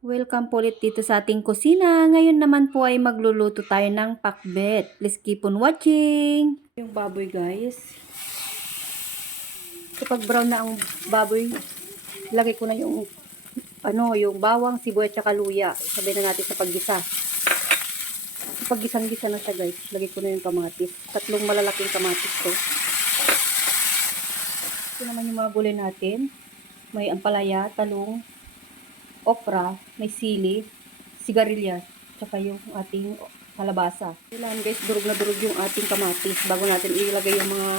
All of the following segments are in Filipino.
Welcome po ulit dito sa ating kusina. Ngayon naman po ay magluluto tayo ng pakbet. Please keep on watching. Yung baboy guys. Kapag brown na ang baboy, lagay ko na yung ano, yung bawang, sibuyas at luya. Sabi na natin sa paggisa. Kapag gisang-gisa na siya guys, lagay ko na yung kamatis. Tatlong malalaking kamatis to. Ito naman yung mga gulay natin. May ampalaya, talong, okra, may sili, sigarilyas, tsaka yung ating kalabasa. Kailangan guys, durog na durog yung ating kamatis bago natin ilagay yung mga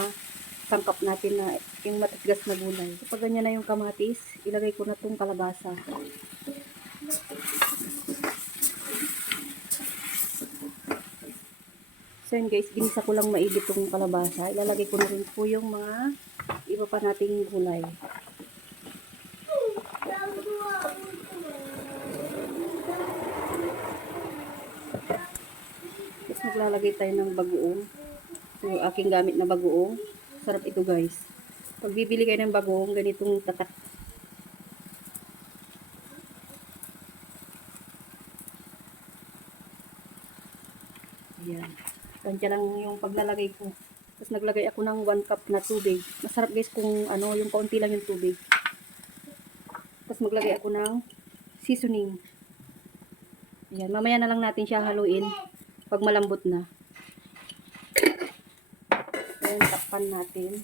sangkap natin na yung matigas na gulay. Kapag ganyan na yung kamatis, ilagay ko na tong kalabasa. So yun guys, ginisa ko lang maigit tong kalabasa. Ilalagay ko na rin po yung mga iba pa nating gulay. Tapos maglalagay tayo ng bagoong. So, aking gamit na bagoong. Sarap ito guys. Pag bibili kayo ng bagoong, ganitong tatak. Ayan. Tansya lang yung paglalagay ko. Tapos naglagay ako ng 1 cup na tubig. Masarap guys kung ano, yung kaunti lang yung tubig. Tapos maglagay ako ng seasoning. Ayan, mamaya na lang natin siya haluin pag malambot na. Ayan, takpan natin.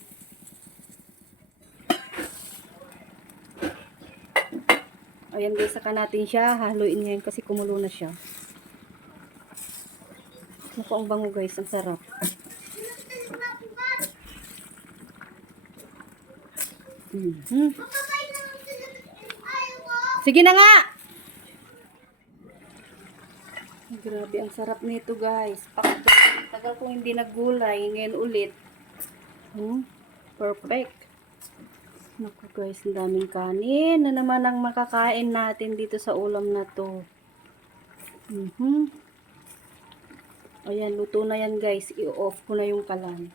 Ayan guys, saka natin siya haluin ngayon kasi kumulo na siya. Naku, ang bango guys, ang sarap. Mhm. Sige na nga! Grabe, ang sarap nito guys. Pakbet. Tagal kong hindi naggulay. Ngayon ulit. Hmm? Perfect. Naku guys, ang daming kanin. Na naman ang makakain natin dito sa ulam na to. Mhm. Ayan, luto na yan guys. I-off ko na yung kalan.